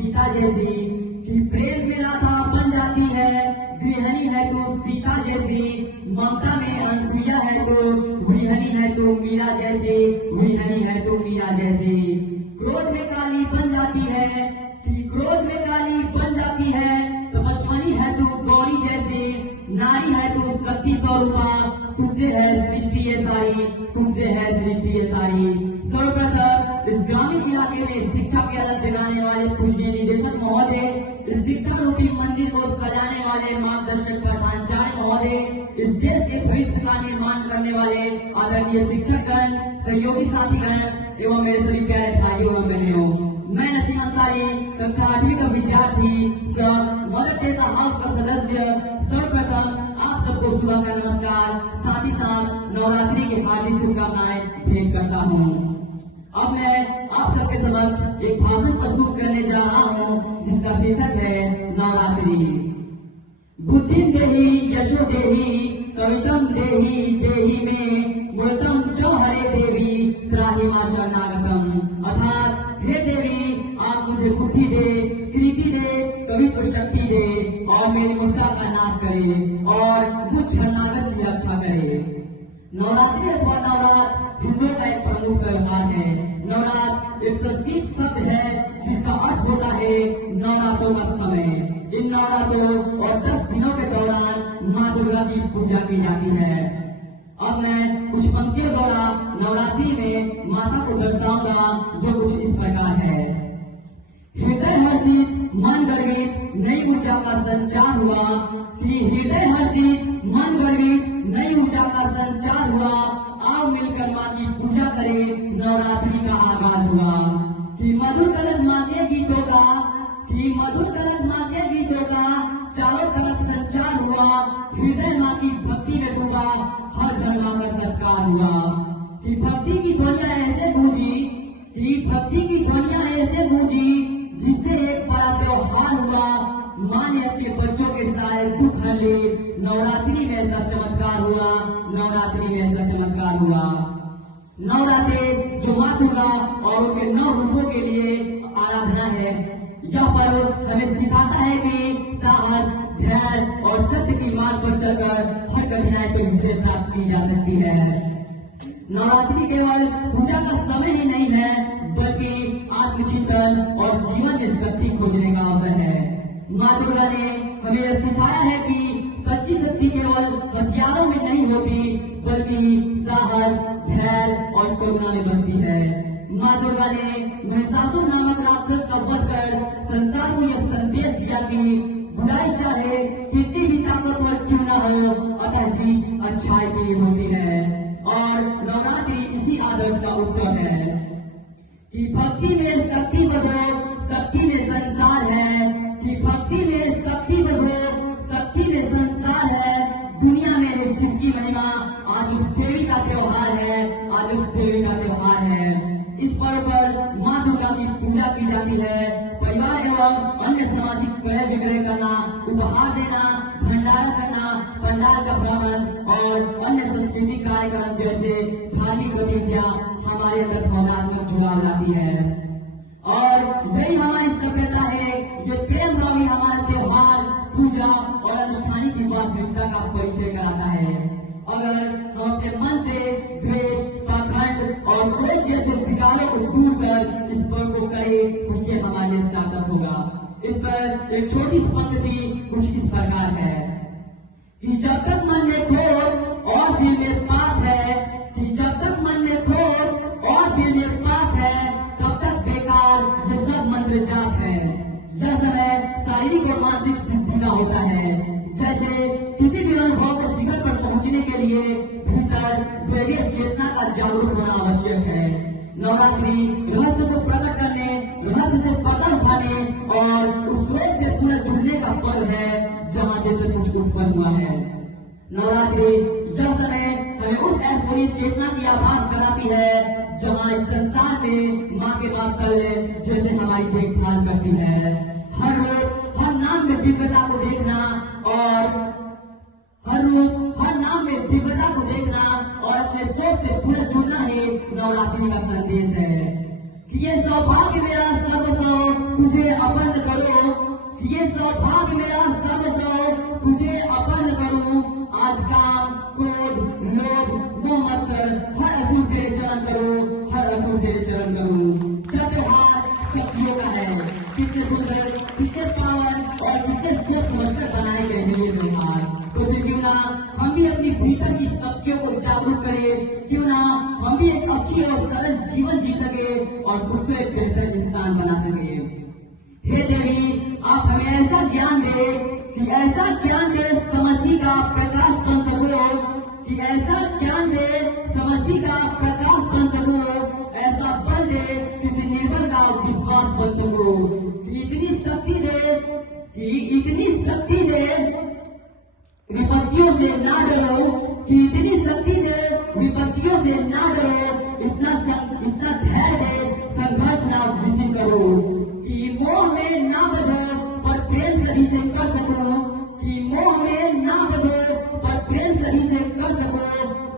सीता जैसी, कि प्रेम में राधा बन जाती है, गृहिणी है तू सीता जैसी, ममता में अनसुईया है तो गृहिणी है तू मीरा जैसी, गृहिणी है तू मीरा जैसी। क्रोध में काली बन जाती है, कि क्रोध में काली बन जाती है, तपस्वनी है तू गौरी जैसी, नारी है तू शक्ति स्वरूपा, तुझसे है सृष्टि ये सारी, तुझसे है सृष्टि ये सारी। सर्वप्रथम इस ग्रामीण इलाके में शिक्षा की अलग जगाने वाले पूजनीय निदेशक महोदय, इस शिक्षा रूपी मंदिर को सजाने वाले मार्गदर्शक प्रधानाचार्य महोदय, इस देश के भविष्य का निर्माण करने वाले आदरणीय शिक्षकगण, सहयोगी साथीगण एवं मेरे सभी प्यारे भाइयों एवं बहनों, मैं नसीम अंसारी कक्षा 8वीं का विद्यार्थी मदर टेरेसा हाउस का सदस्य, सर्वप्रथम आप सबको सुबह का नमस्कार, साथ ही साथ नवरात्रि की हार्दिक शुभकामनाएं भेंट करता हूँ। अब मैं आप सबके समक्ष एक भाषण प्रस्तुत करने जा रहा हूँ जिसका शीर्षक है नवरात्रि। बुद्धिं देहि यशो देहि कवितम देहि देहि में मूर्तम च हरे देवी त्राहि मां शरणागतम। अर्थात हे देवी आप मुझे बुद्धि दे, कृति दे, कवि को शक्ति दे और मेरी मूर्ता का नाश करे और मुझ शरणागत की रक्षा करे। नवरात्रि अथवा नवरात्र हिंदुओं का एक प्रमुख त्योहार है। नवरात्र एक संस्कृत शब्द है जिसका अर्थ होता है नवरात्रों का समय। इन नवरात्रों और 10 दिनों के दौरान माँ दुर्गा की पूजा की जाती है। अब मैं कुछ पंक्तियों द्वारा नवरात्रि में माता को दर्शाऊंगा जो कुछ इस प्रकार है। हृदय हर्षित मन गर्वित नई ऊर्जा का संचार हुआ, कि हृदय हर्षित मन गर्वित नई ऊर्जा का संचार हुआ, आओ मिलकर माँ की पूजा करें, नवरात्रि का आगाज हुआ। कि मधुर कलक माँ के गीतों का, कि मधुर कलक माँ के गीतों का चारों तरफ संचार हुआ, हृदय माँ की भक्ति में डूबा, हर घर माँ का सत्कार हुआ। कि भक्ति की ध्वनियां ऐसे गूंजी, कि भक्ति की ध्वनियां ऐसे गूंजी जिससे एक बड़ा त्योहार हुआ, माँ ने अपने बच्चों के सारे दुख हर ले, नवरात्रि में ऐसा चमत्कार हुआ, नवरात्रि में ऐसा चमत्कार हुआ। नवरात्रि जो माँ दुर्गा और उनके 9 रूपों के लिए आराधना है, यह पर्व हमें सिखाता है कि साहस, धैर्य और सत्य की मार्ग पर चलकर हर कठिनाई पर विजय प्राप्त की जा सकती है। नवरात्रि केवल पूजा का समय ही नहीं है बल्कि आत्मचिंतन और जीवन में शक्ति खोजने का अवसर है। माँ दुर्गा ने हमें यह सिखाया है कि सच्ची शक्ति केवल हथियारों में नहीं होती बल्कि साहस, धैर्य और करुणा में बसती है। माँ दुर्गा ने महिषासुर नामक राक्षस का वध कर संसार को यह संदेश दिया कि बुराई चाहे कितनी भी ताकतवर क्यों न हो, अतः जीत अच्छाई की होती है। और नवरात्रि इसी आदर्श का उत्सव है कि भक्ति में शक्ति बढ़ो, शक्ति में संसार है, कि भक्ति में शक्ति बढ़ो, शक्ति में संसार है। दुनिया में है जिसकी महिमा, आज उस देवी का त्योहार है, आज उस देवी का त्योहार है। इस पर्व पर माँ दुर्गा की पूजा की जाती है। परिवार एवं अन्य सामाजिक क्रय विक्रय करना, उपहार देना, भंडारा करना, पंडाल का भ्रमण और अन्य सांस्कृतिक कार्यक्रम जैसे धार्मिक गतिविधियां हमारे अंदर भावनात्मक जुड़ाव लाती है। और यही हमारी सभ्यता है, ये प्रेम भावी हमारा त्योहार, पूजा और अनुष्ठान की वास्तविकता का परिचय कराता है। अगर हम अपने मन से द्वेष, पाखंड और क्रोध जैसे विकारों को दूर कर इस पर्व को करें तो ये हमारे लिए सार्थक होगा। इस पर एक छोटी सी पंक्ति कुछ इस प्रकार है कि जब तक मन में क्रोध और दिल में पाप है, कि जब तक मन में क्रोध और दिल में पाप है, तब तक बेकार ये सब मंत्र जाप है। यह समय शारीरिक और मानसिक सिद्धि का होता है। जैसे किसी भी अनुभव को शिखर पर पहुंचने के लिए भीतर दैवीय चेतना का जागरूक होना आवश्यक है। नवरात्रि रहस्य को प्रकट करने, रहस्य से पर्दा उठाने और उस स्रोत से पुनः जुड़ने का पर्व है जहाँ से सब कुछ उत्पन्न हुआ है। नवरात्रि यह समय हमें उस ऐश्वर्य चेतना की आभास कराती है जहाँ इस संसार में माँ के वात्सल्य जैसे हमारी देखभाल करती है। हर रूप, हर नाम में दिव्यता को देखना और हर रूप, हर नाम में दिव्यता को देखना और अपने सोच से पुनः जुड़ना ही नवरात्रि का संदेश है कि ये सौभाग्य मेरा सर्वस्व तुझे अपन करो, कि ये सौभाग्य मेरा सब सौ तुझे अपन करूं। आज काम क्रोध लोभ मोह मत्सर हर असुर तेरे चरण करो, हर असुर तेरे चरण करूं। त्योहार शक्तियों का है, कितने सुंदर, कितने पावन और कितने सोच समझकर बनाए गए हैं ये त्योहार। तो फिर क्यों ना हम भी अपनी भीतर की शक्तियों को जागरूक करें, क्यों ना हम भी एक अच्छी और सरल जीवन जी सके और खुद को एक बेहतर इंसान बना सके। हे देवी, आप हमें ऐसा ज्ञान दे कि ऐसा ज्ञान दे समष्टि का प्रकाश बन सको, कि ऐसा ज्ञान दे समष्टि का प्रकाश बन सको, ऐसा बल दे किसी निर्बल का विश्वास बन सको, कि इतनी शक्ति दे, कि इतनी शक्ति दे विपत्तियों से ना डरो, कि इतनी शक्ति दे विपत्तियों से ना डरो, इतना धैर्य दे संघर्ष ना विषय करो, कि मोह में ना बधो पर प्रेम सभी से कर सको, कि मोह में ना बधो पर प्रेम सभी से कर सको।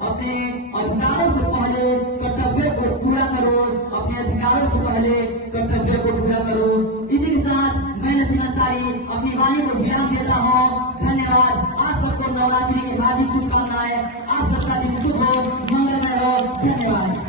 अपने अधिकारों से पहले कर्तव्य को पूरा करो, अपने अधिकारों से पहले कर्तव्य को पूरा करो। इसी के साथ मैं नसीम अंसारी अपनी वाणी को विराम देता हूँ। धन्यवाद। आप सबको नवरात्रि की हार्दिक शुभकामनाएं। आप सबका दिन शुभ हो, मंगलमय हो। धन्यवाद।